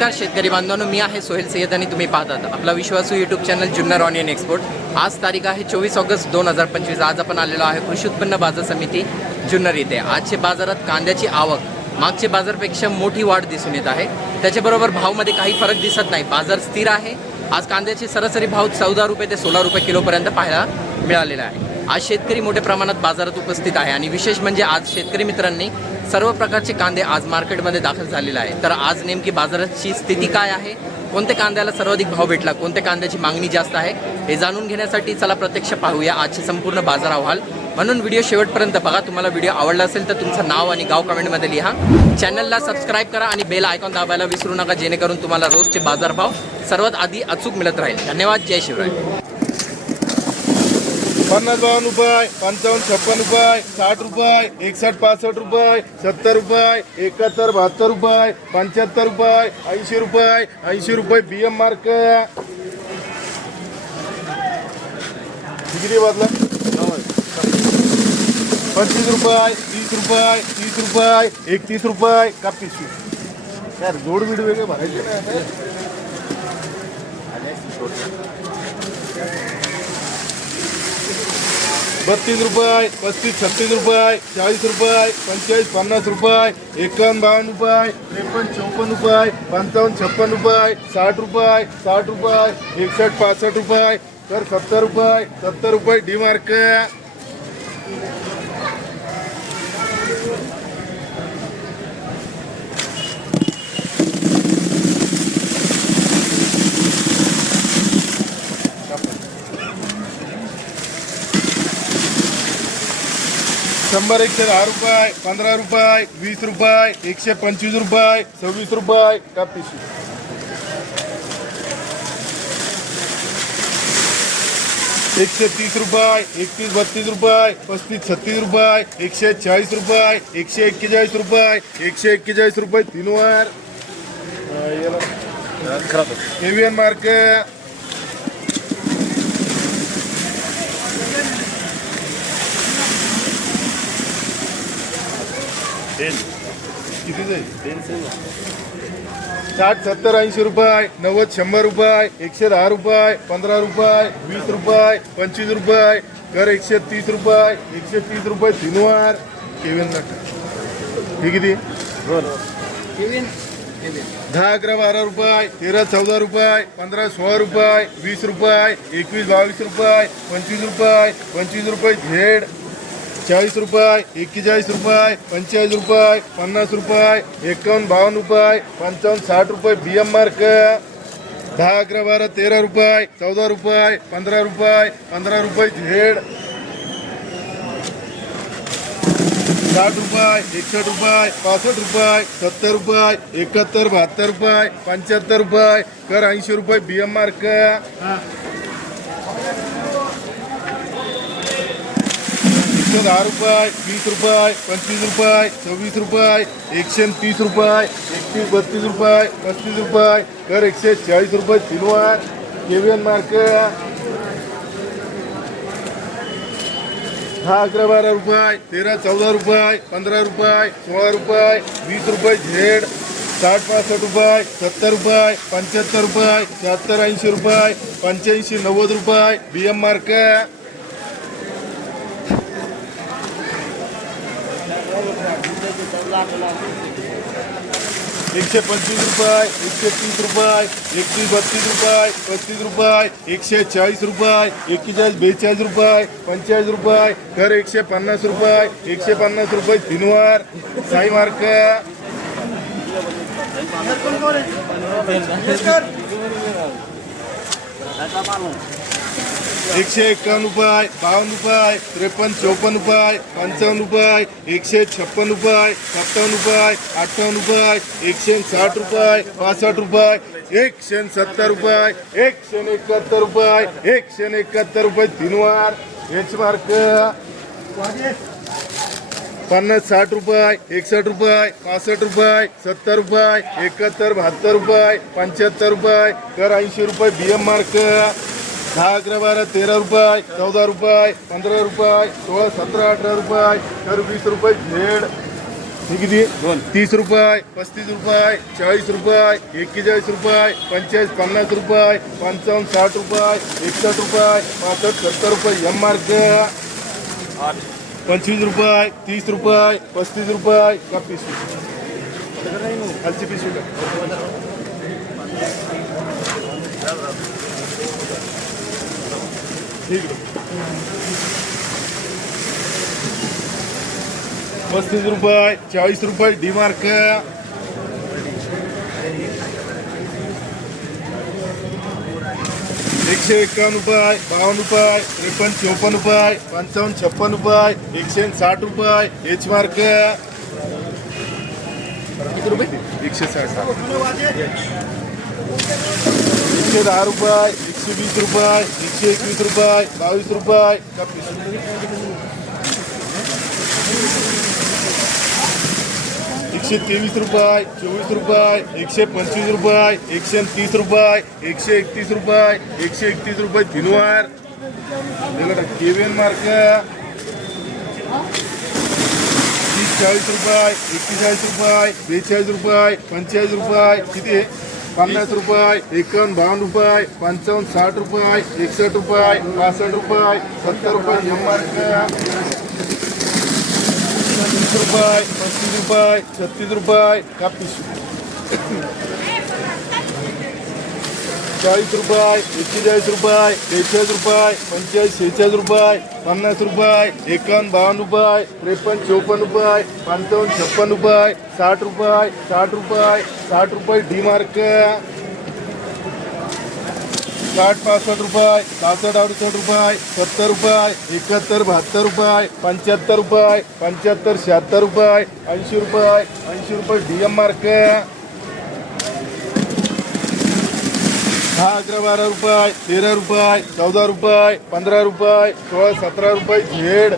नमस्कार शेतकरी बांधवांनो मी आहे सोहेल सय्यद आणि तुम्ही पाहतात आपला विश्वासू YouTube channel Junnar onion export आज तारीख आहे चोवीस ऑगस्ट दोन हजार पंचवीस. आज आपण आलेलो आहे कृषी उत्पन्न बाजार समिती जुन्नर इथे. आजचे बाजारात कांद्याची आवक मागच्या बाजारपेक्षा मोठी वाढ दिसून येत आहे. त्याच्याबरोबर भावमध्ये काही फरक दिसत नाही. बाजार स्थिर आहे. आज कांद्याचे सरासरी भाव चौदा रुपये ते सोळा रुपये किलोपर्यंत पाहायला मिळालेला आहे. आज शेतकरी मोठ्या प्रमाणात बाजारात उपस्थित आहे आणि विशेष म्हणजे आज शेतकरी मित्रांनी सर्व प्रकारचे कांदे आज मार्केटमध्ये दाखल झालेले आहे तर आज नेमकी बाजाराची स्थिती काय आहे? कोणत्या कांद्याला सर्वाधिक भाव भेटला? कोणत्या कांद्याची मागणी जास्त आहे? हे जाणून घेण्यासाठी चला प्रत्यक्ष पाहूया आजचे संपूर्ण बाजार अहवाल. म्हणून व्हिडिओ शेवटपर्यंत बघा. तुम्हाला व्हिडिओ आवडला असेल तर तुमचं नाव आणि गाव कमेंटमध्ये लिहा. चॅनलला सबस्क्राईब करा आणि बेल आयकॉन दाबायला विसरू नका जेणेकरून तुम्हाला रोजचे बाजारभाव सर्वात आधी अचूक मिळत राहील. धन्यवाद. जय शिवराय. पन्नास बावन्न रुपये पंचावन्न छप्पन रुपये साठ रुपये एकसष्ट पासष्ट रुपये सत्तर रुपये एकाहत्तर बहात्तर रुपये पंच्याहत्तर रुपये ऐंशी रुपये ऐंशी रुपये बी एम मार्क किती वाजला पंचवीस रुपये तीस रुपये तीस रुपये एकतीस रुपये कापीस यार जोड बीड वेगळे भरायचे. बत्तीस रुपये पस्तीस छत्तीस रुपये चाळीस रुपये पंचेचाळीस पन्नास रुपये एकावन्न बावन्न रुपये त्रेपन्न चौपन्न रुपये पंचावन्न छप्पन रुपये साठ रुपये साठ रुपये एकसष्ट पासष्ट रुपये तर सत्तर रुपये सत्तर रुपये डी मार्क. शंभर एकशे दहा रुपये पंधरा रुपये वीस रुपये एकशे पंचवीस रुपये सव्वीस रुपये का पिशवी. एकशे तीस रुपये एकतीस बत्तीस रुपये पस्तीस छत्तीस रुपये एकशे चाळीस रुपये एकशे एक्केचाळीस रुपये एकशे एक्केचाळीस रुपये तीन वर. एव्हियन मार्क साठ सत्तर ऐंशी रुपये नव्वद शंभर रुपये एकशे दहा रुपये पंधरा रुपये वीस रुपये पंचवीस रुपये कर एकशे तीस रुपये एकशे तीस रुपये तीनवार. केवीन हे किती? दहा अकरा बारा रुपये तेरा चौदा रुपये पंधरा सोळा रुपये वीस रुपये एकवीस बावीस रुपये पंचवीस रुपये पंचवीस रुपये झेड. चाळीस रुपये एक्केचाळीस रुपये पंचेचाळीस रुपये पन्नास रुपये एकावन्न बावन्न रुपये पंचावन्न साठ रुपये बी एम मार्क दहा अकरा बारा तेरा रुपये चौदा रुपये पंधरा रुपये पंधरा रुपये झेड. साठ रुपये एकसष्ट रुपये पासष्ट रुपये सत्तर रुपये एकाहत्तर बहात्तर रुपये पंच्याहत्तर रुपये कर ऐंशी रुपये बी एम मार्क एकशे दहा रुपये वीस रुपये पंचवीस रुपये चोवीस रुपये एकशे तीस रुपये एकतीस बत्तीस रुपये पस्तीस रुपये दर एकशे चाळीस रुपये तीनवार केवियन मार्क दहा अकरा बारा रुपये तेरा चौदा रुपये पंधरा रुपये सोळा रुपये वीस रुपये झेड साठ पासष्ट रुपये सत्तर रुपये पंच्याहत्तर रुपये शहात्तर ऐंशी रुपये पंच्याऐंशी नव्वद रुपये बी एम मार्क एकशे पंचवीस रुपये एकशे तीस रुपये एकतीस बत्तीस रुपये पस्तीस रुपये एकशे चाळीस रुपये एक्केचाळीस बेचाळीस रुपये पंचेचाळीस रुपये कर एकशे पन्नास रुपये एकशे पन्नास रुपये तीनवार. साई मार्क. एकशे एकावन्न रुपये बावन्न रुपये त्रेपन्न चौपन्न रुपये पंचावन्न रुपये एकशे छप्पन रुपये सत्तावन्न रुपये अठ्ठावन्न रुपये एकशे साठ रुपये पासष्ट रुपये एकशे सत्तर रुपये एकशे एकाहत्तर रुपये एकशे एकाहत्तर रुपये तीनवार. एच मार्क पन्नास साठ रुपये एकसष्ट रुपये पासष्ट रुपये सत्तर रुपये एकाहत्तर बहात्तर रुपये पंच्याहत्तर रुपये तर ऐंशी रुपये बी एम मार्क दहा अकरा बारा तेरा रुपये चौदा रुपये पंधरा रुपये सोळा सतरा अठरा रुपये कर वीस रुपये झेड. हे किती? तीस रुपये पस्तीस रुपये चाळीस रुपये एक्केचाळीस रुपये पंचेचाळीस पन्नास रुपये पंचावन्न साठ रुपये एकसष्ट रुपये पासष्ट सत्तर रुपये एम मार्क पंचवीस रुपये तीस रुपये पस्तीस रुपये का खालची पिशवी का ठीक पस्तीस रुपये चाळीस रुपये डी मार्क. एकशे एकावन्न रुपये बावन्न रुपये त्रेपन्न चौपन्न रुपये पंचावन्न छप्पन रुपये एकशे साठ रुपये एच मार्क किती रुपये? एकशे साठ. एकशे दहा रुपये एकशे वीस रुपये एकशे एकवीस रुपये बावीस रुपये. एकशे तेवीस रुपये चोवीस रुपये एकशे पंचवीस रुपये एकशे तीस रुपये एकशे एकतीस रुपये एकशे एकतीस रुपये तीनवार. केवीएन मार्क तीस चाळीस रुपये एक्केचाळीस रुपये बेचाळीस रुपये पंचेचाळीस रुपये किती? आहे? पन्नास रुपये एकावन्न बावन्न रुपये पंचावन्न साठ रुपये एकसष्ट रुपये पासष्ट रुपये सत्तर रुपये एम रुपये रुपये पस्तीस रुपये छत्तीस रुपये कापीस चाळीस रुपये एक्केचाळीस रुपये बेचाळीस रुपये पंचेचाळीस शेहेचाळीस रुपये पन्नास रुपये एकावन्न बावन्न रुपये त्रेपन्न चौपन्न रुपये पंचावन्न छप्पन रुपये साठ रुपये साठ रुपये साठ रुपये डी मार्क. साठ पासष्ट रुपये सहासष्ट अडुसष्ट रुपये सत्तर रुपये एकाहत्तर बहात्तर रुपये पंच्याहत्तर रुपये पंच्याहत्तर शहात्तर रुपये ऐंशी रुपये ऐंशी रुपये डी एम मार्क. दहा अकरा बारा रुपये तेरा रुपये चौदा रुपये पंधरा रुपये सोळा सतरा रुपये झेड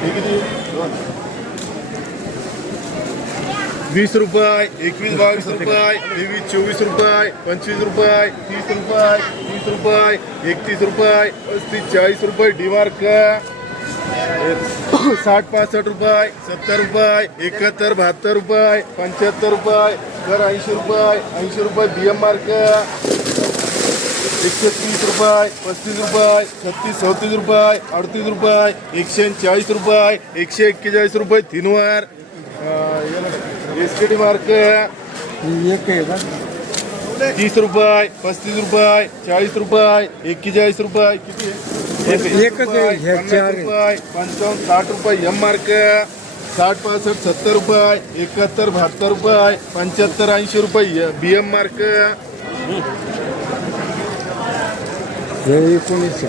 हे किती? वीस रुपये एकवीस बावीस रुपये तेवीस चोवीस रुपये पंचवीस रुपये तीस रुपये तीस रुपये एकतीस रुपये पस्तीस चाळीस रुपये डिमार्क साठ पासष्ट रुपये सत्तर रुपये एकाहत्तर बहात्तर रुपये पंच्याहत्तर रुपये कर ऐंशी रुपये ऐंशी रुपये बी एम मार्क एकशे तीस रुपये पस्तीस रुपये छत्तीस चौतीस रुपये अडतीस रुपये एकशे चाळीस रुपये एकशे एक्केचाळीस रुपये तीनवार एस के टी मार्क तीस रुपये पस्तीस रुपये चाळीस रुपये एक्केचाळीस रुपये किती? एकच. रुपये पंचावन्न साठ रुपये एम मार्क साठ पासष्ट सत्तर रुपये एकाहत्तर बहात्तर रुपये पंच्याहत्तर ऐंशी रुपये. बी एम मार्क एकोणीसशे.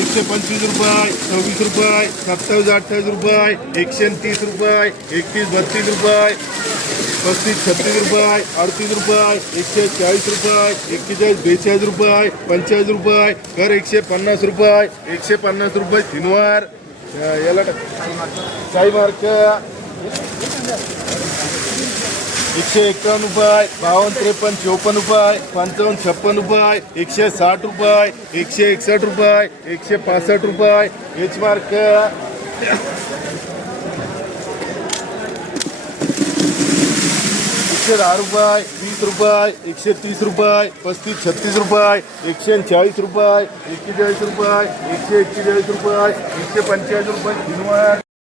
एकशे पंचवीस रुपये सव्वीस रुपये सत्तावीस अठ्ठावीस रुपये एकशे तीस रुपये एकतीस बत्तीस रुपये. पस्तीस छत्तीस रुपये अडतीस रुपये एकशे चाळीस रुपये एक्केचाळीस बेचाळीस रुपये पंचेचाळीस रुपये कर एकशे पन्नास रुपये एकशे पन्नास रुपये तीनवार. याला टाक. साई मार्क. एकशे एकावन्न रुपये बावन्न त्रेपन्न चौपन्न रुपये पंचावन्न छप्पन रुपये एकशे साठ रुपये एकशे एकसष्ट रुपये एकशे पासष्ट रुपये. एच मार्क एकशे दहा रुपये वीस रुपये एकशे तीस रुपये पस्तीस छत्तीस रुपये एकशे चाळीस रुपये एक्केचाळीस रुपये एकशे एक्केचाळीस रुपये एकशे पंचेचाळीस रुपये तीनवार